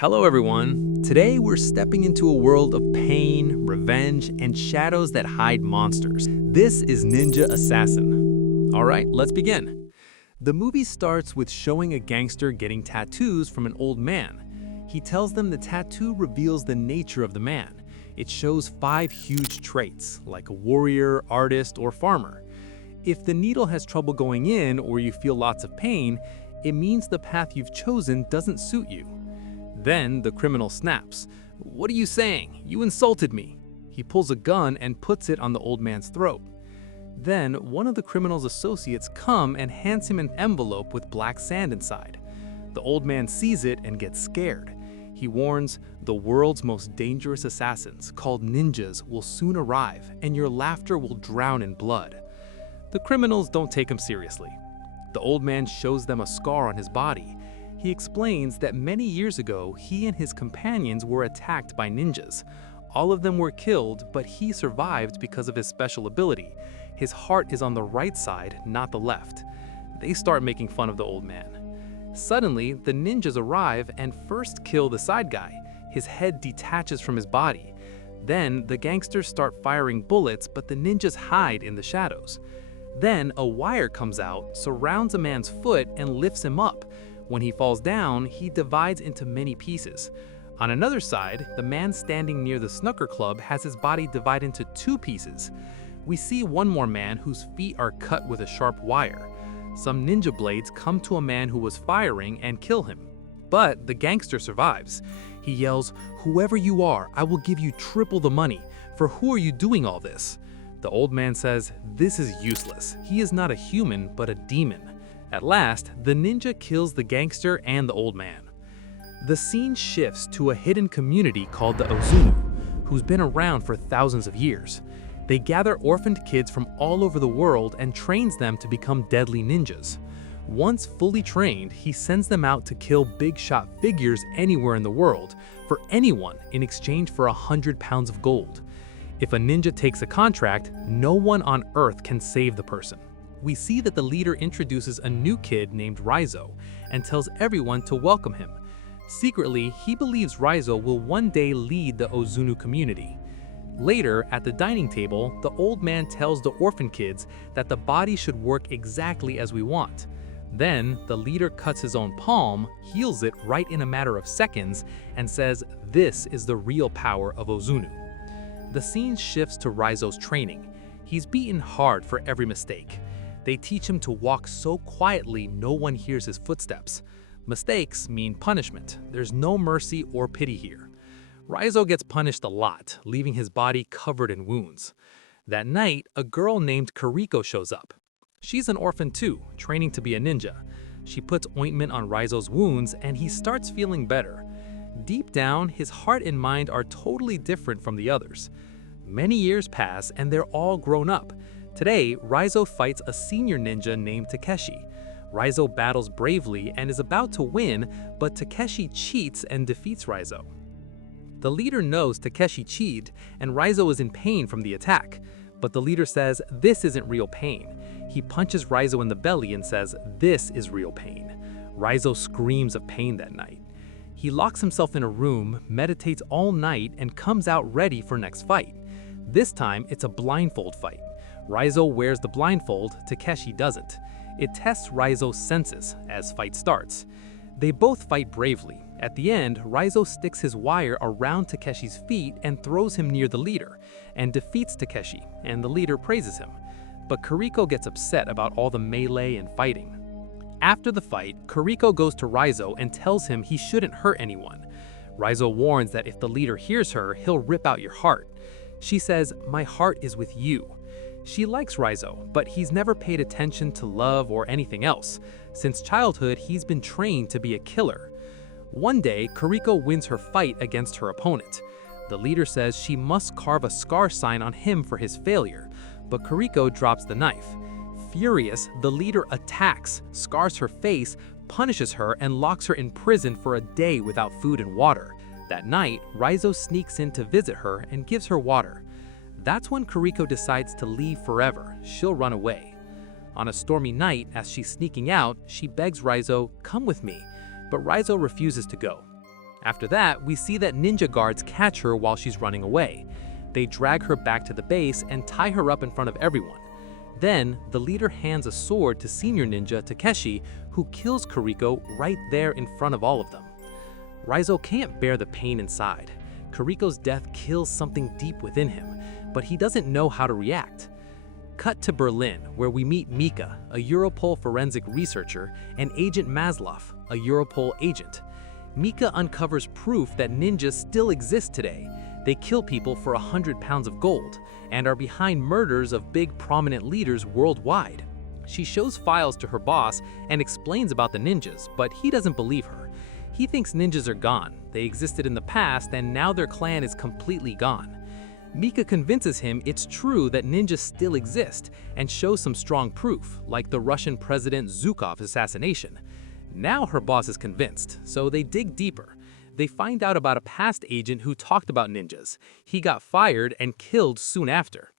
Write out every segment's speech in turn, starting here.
Hello everyone. Today we're stepping into a world of pain, revenge, and shadows that hide monsters. This is Ninja Assassin. Alright, let's begin. The movie starts with showing a gangster getting tattoos from an old man. He tells them the tattoo reveals the nature of the man. It shows 5 huge traits, like a warrior, artist, or farmer. If the needle has trouble going in or you feel lots of pain, it means the path you've chosen doesn't suit you. Then the criminal snaps. "What are you saying? You insulted me." He pulls a gun and puts it on the old man's throat. Then one of the criminal's associates come and hands him an envelope with black sand inside. The old man sees it and gets scared. He warns, "The world's most dangerous assassins, called ninjas, will soon arrive, and your laughter will drown in blood." The criminals don't take him seriously. The old man shows them a scar on his body. He explains that many years ago, he and his companions were attacked by ninjas. All of them were killed, but he survived because of his special ability. His heart is on the right side, not the left. They start making fun of the old man. Suddenly, the ninjas arrive and first kill the side guy. His head detaches from his body. Then, the gangsters start firing bullets, but the ninjas hide in the shadows. Then, a wire comes out, surrounds a man's foot, and lifts him up. When he falls down, he divides into many pieces. On another side, the man standing near the snooker club has his body divided into 2 pieces. We see one more man whose feet are cut with a sharp wire. Some ninja blades come to a man who was firing and kill him. But the gangster survives. He yells, "Whoever you are, I will give you triple the money. For who are you doing all this?" The old man says, "This is useless. He is not a human, but a demon." At last, the ninja kills the gangster and the old man. The scene shifts to a hidden community called the Ozunu, who's been around for thousands of years. They gather orphaned kids from all over the world and trains them to become deadly ninjas. Once fully trained, he sends them out to kill big shot figures anywhere in the world, for anyone, in exchange for 100 pounds of gold. If a ninja takes a contract, no one on Earth can save the person. We see that the leader introduces a new kid named Raizo and tells everyone to welcome him. Secretly, he believes Raizo will one day lead the Ozunu community. Later, at the dining table, the old man tells the orphan kids that the body should work exactly as we want. Then, the leader cuts his own palm, heals it right in a matter of seconds, and says, "This is the real power of Ozunu." The scene shifts to Raizo's training. He's beaten hard for every mistake. They teach him to walk so quietly no one hears his footsteps. Mistakes mean punishment. There's no mercy or pity here. Raizo gets punished a lot, leaving his body covered in wounds. That night, a girl named Kariko shows up. She's an orphan too, training to be a ninja. She puts ointment on Raizo's wounds and he starts feeling better. Deep down, his heart and mind are totally different from the others. Many years pass and they're all grown up. Today, Raizo fights a senior ninja named Takeshi. Raizo battles bravely and is about to win, but Takeshi cheats and defeats Raizo. The leader knows Takeshi cheated, and Raizo is in pain from the attack. But the leader says, "This isn't real pain." He punches Raizo in the belly and says, "This is real pain." Raizo screams of pain that night. He locks himself in a room, meditates all night, and comes out ready for next fight. This time, it's a blindfold fight. Raizo wears the blindfold, Takeshi doesn't. It tests Raizo's senses as fight starts. They both fight bravely. At the end, Raizo sticks his wire around Takeshi's feet and throws him near the leader, and defeats Takeshi, and the leader praises him. But Kariko gets upset about all the melee and fighting. After the fight, Kariko goes to Raizo and tells him he shouldn't hurt anyone. Raizo warns that if the leader hears her, he'll rip out your heart. She says, "My heart is with you." She likes Raizo, but he's never paid attention to love or anything else. Since childhood, he's been trained to be a killer. One day, Kariko wins her fight against her opponent. The leader says she must carve a scar sign on him for his failure, but Kariko drops the knife. Furious, the leader attacks, scars her face, punishes her, and locks her in prison for a day without food and water. That night, Raizo sneaks in to visit her and gives her water. That's when Kariko decides to leave forever. She'll run away. On a stormy night, as she's sneaking out, she begs Raizo, "Come with me," but Raizo refuses to go. After that, we see that ninja guards catch her while she's running away. They drag her back to the base and tie her up in front of everyone. Then, the leader hands a sword to senior ninja Takeshi, who kills Kiriko right there in front of all of them. Raizo can't bear the pain inside. Kiriko's death kills something deep within him, but he doesn't know how to react. Cut to Berlin, where we meet Mika, a Europol forensic researcher, and Agent Maslov, a Europol agent. Mika uncovers proof that ninjas still exist today. They kill people for 100 pounds of gold and are behind murders of big prominent leaders worldwide. She shows files to her boss and explains about the ninjas, but he doesn't believe her. He thinks ninjas are gone. They existed in the past and now their clan is completely gone. Mika convinces him it's true that ninjas still exist and shows some strong proof, like the Russian President Zhukov's assassination. Now her boss is convinced, so they dig deeper. They find out about a past agent who talked about ninjas. He got fired and killed soon after.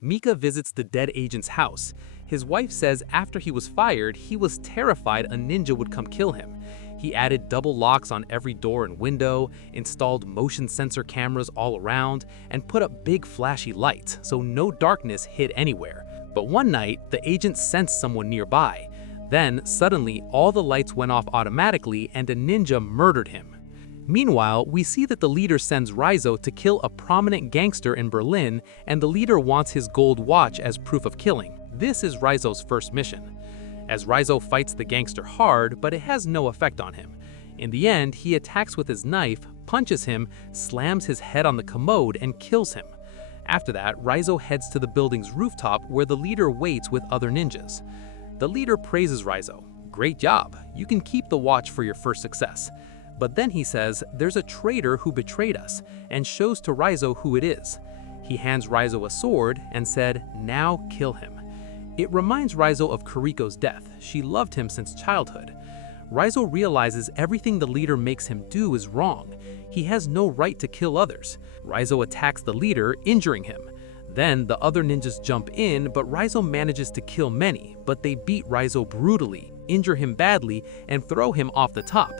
Mika visits the dead agent's house. His wife says after he was fired, he was terrified a ninja would come kill him. He added double locks on every door and window, installed motion sensor cameras all around, and put up big flashy lights so no darkness hid anywhere. But one night, the agent sensed someone nearby. Then, suddenly, all the lights went off automatically and a ninja murdered him. Meanwhile, we see that the leader sends Raizo to kill a prominent gangster in Berlin, and the leader wants his gold watch as proof of killing. This is Raizo's first mission. As Raizo fights the gangster hard, but it has no effect on him. In the end, he attacks with his knife, punches him, slams his head on the commode, and kills him. After that, Raizo heads to the building's rooftop where the leader waits with other ninjas. The leader praises Raizo. "Great job, you can keep the watch for your first success." But then he says, "There's a traitor who betrayed us," and shows to Raizo who it is. He hands Raizo a sword and said, "Now kill him." It reminds Raizo of Kiriko's death. She loved him since childhood. Raizo realizes everything the leader makes him do is wrong. He has no right to kill others. Raizo attacks the leader, injuring him. Then the other ninjas jump in, but Raizo manages to kill many, but they beat Raizo brutally, injure him badly, and throw him off the top.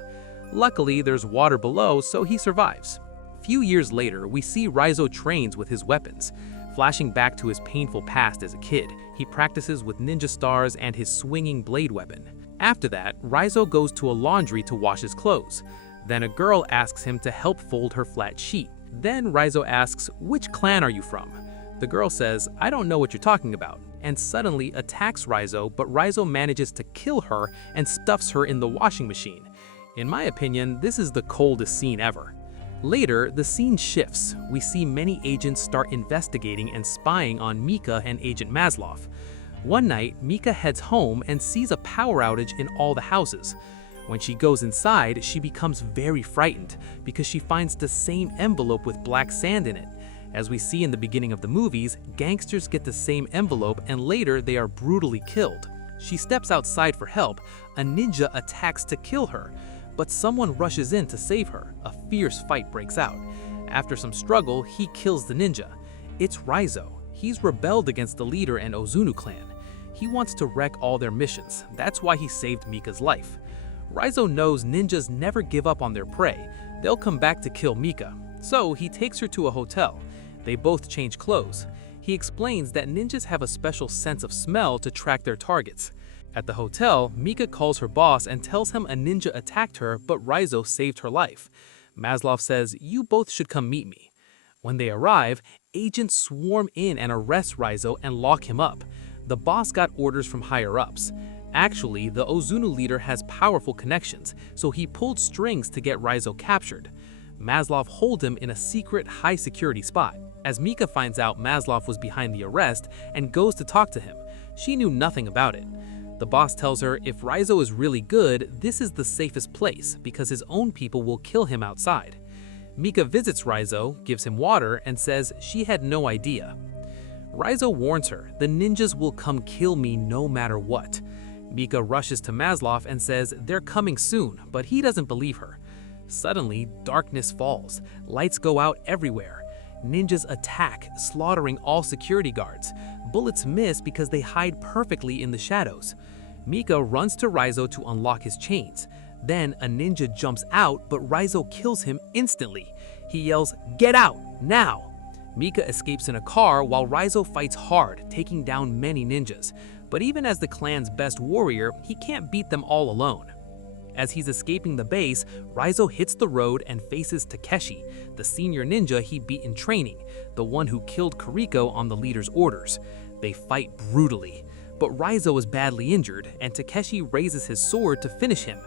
Luckily, there's water below, so he survives. Few years later, we see Raizo trains with his weapons. Flashing back to his painful past as a kid, he practices with ninja stars and his swinging blade weapon. After that, Raizo goes to a laundry to wash his clothes. Then a girl asks him to help fold her flat sheet. Then Raizo asks, "Which clan are you from?" The girl says, "I don't know what you're talking about," and suddenly attacks Raizo, but Raizo manages to kill her and stuffs her in the washing machine. In my opinion, this is the coldest scene ever. Later, the scene shifts. We see many agents start investigating and spying on Mika and Agent Maslov. One night, Mika heads home and sees a power outage in all the houses. When she goes inside, she becomes very frightened because she finds the same envelope with black sand in it. As we see in the beginning of the movies, gangsters get the same envelope and later they are brutally killed. She steps outside for help. A ninja attacks to kill her, but someone rushes in to save her. A fierce fight breaks out. After some struggle, he kills the ninja. It's Raizo. He's rebelled against the leader and Ozunu clan. He wants to wreck all their missions. That's why he saved Mika's life. Raizo knows ninjas never give up on their prey. They'll come back to kill Mika. So he takes her to a hotel. They both change clothes. He explains that ninjas have a special sense of smell to track their targets. At the hotel, Mika calls her boss and tells him a ninja attacked her, but Raizo saved her life. Maslov says, "You both should come meet me." When they arrive, agents swarm in and arrest Raizo and lock him up. The boss got orders from higher-ups. Actually, the Ozunu leader has powerful connections, so he pulled strings to get Raizo captured. Maslov holds him in a secret, high-security spot. As Mika finds out Maslov was behind the arrest and goes to talk to him, she knew nothing about it. The boss tells her if Raizo is really good, this is the safest place because his own people will kill him outside. Mika visits Raizo, gives him water, and says she had no idea. Raizo warns her, "The ninjas will come kill me no matter what." Mika rushes to Maslov and says they're coming soon, but he doesn't believe her. Suddenly, darkness falls. Lights go out everywhere. Ninjas attack, slaughtering all security guards. Bullets miss because they hide perfectly in the shadows. Mika runs to Raizo to unlock his chains. Then a ninja jumps out, but Raizo kills him instantly. He yells, "Get out, now!" Mika escapes in a car while Raizo fights hard, taking down many ninjas. But even as the clan's best warrior, he can't beat them all alone. As he's escaping the base, Raizo hits the road and faces Takeshi, the senior ninja he beat in training, the one who killed Kiriko on the leader's orders. They fight brutally, but Raizo is badly injured, and Takeshi raises his sword to finish him.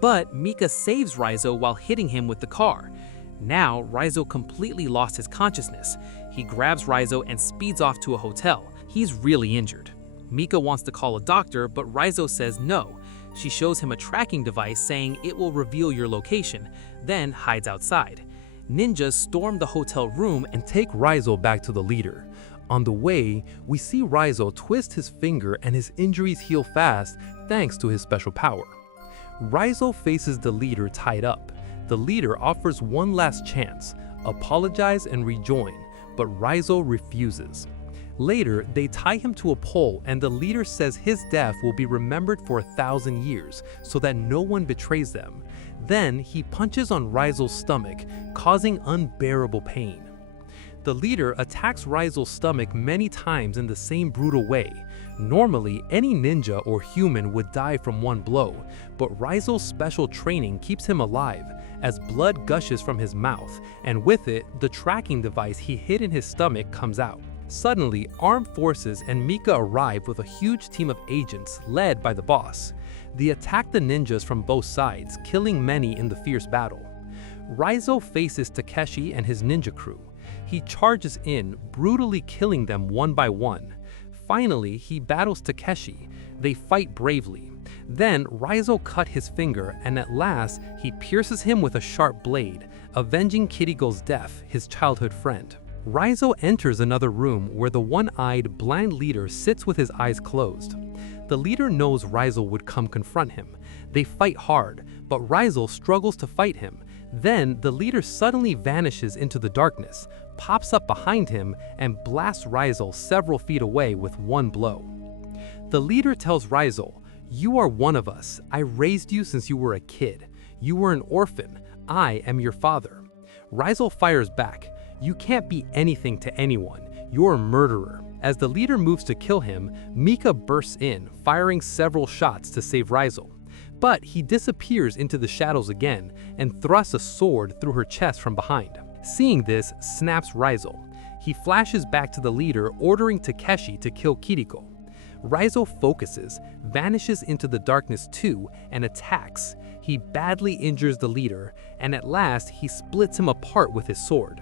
But Mika saves Raizo while hitting him with the car. Now, Raizo completely lost his consciousness. He grabs Raizo and speeds off to a hotel. He's really injured. Mika wants to call a doctor, but Raizo says no. She shows him a tracking device saying it will reveal your location, then hides outside. Ninjas storm the hotel room and take Raizo back to the leader. On the way, we see Raizo twist his finger and his injuries heal fast thanks to his special power. Raizo faces the leader tied up. The leader offers one last chance, apologize and rejoin, but Raizo refuses. Later, they tie him to a pole and the leader says his death will be remembered for 1,000 years so that no one betrays them. Then he punches on Raizo's stomach, causing unbearable pain. The leader attacks Raizo's stomach many times in the same brutal way. Normally, any ninja or human would die from one blow, but Raizo's special training keeps him alive as blood gushes from his mouth, and with it, the tracking device he hid in his stomach comes out. Suddenly, armed forces and Mika arrive with a huge team of agents led by the boss. They attack the ninjas from both sides, killing many in the fierce battle. Raizo faces Takeshi and his ninja crew. He charges in, brutally killing them one by one. Finally, he battles Takeshi. They fight bravely. Then, Raizo cut his finger, and at last, he pierces him with a sharp blade, avenging Kiriko's death, his childhood friend. Raizo enters another room where the one-eyed, blind leader sits with his eyes closed. The leader knows Raizo would come confront him. They fight hard, but Raizo struggles to fight him. Then, the leader suddenly vanishes into the darkness, pops up behind him, and blasts Raizo several feet away with one blow. The leader tells Raizo, "You are one of us. I raised you since you were a kid. You were an orphan. I am your father." Raizo fires back, "You can't be anything to anyone. You're a murderer." As the leader moves to kill him, Mika bursts in, firing several shots to save Raizo. But he disappears into the shadows again and thrusts a sword through her chest from behind. Seeing this, snaps Raizo. He flashes back to the leader, ordering Takeshi to kill Kiriko. Raizo focuses, vanishes into the darkness too, and attacks. He badly injures the leader, and at last he splits him apart with his sword.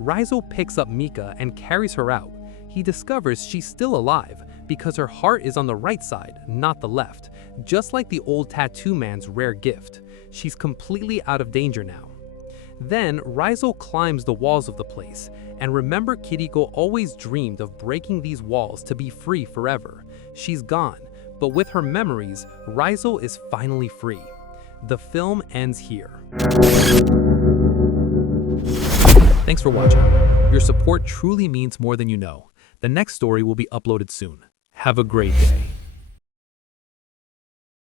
Raizo picks up Mika and carries her out. He discovers she's still alive because her heart is on the right side, not the left, just like the old tattoo man's rare gift. She's completely out of danger now. Then Raizo climbs the walls of the place, and remember Kiriko always dreamed of breaking these walls to be free forever. She's gone, but with her memories, Raizo is finally free. The film ends here. Thanks for watching. Your support truly means more than you know. The next story will be uploaded soon. Have a great day.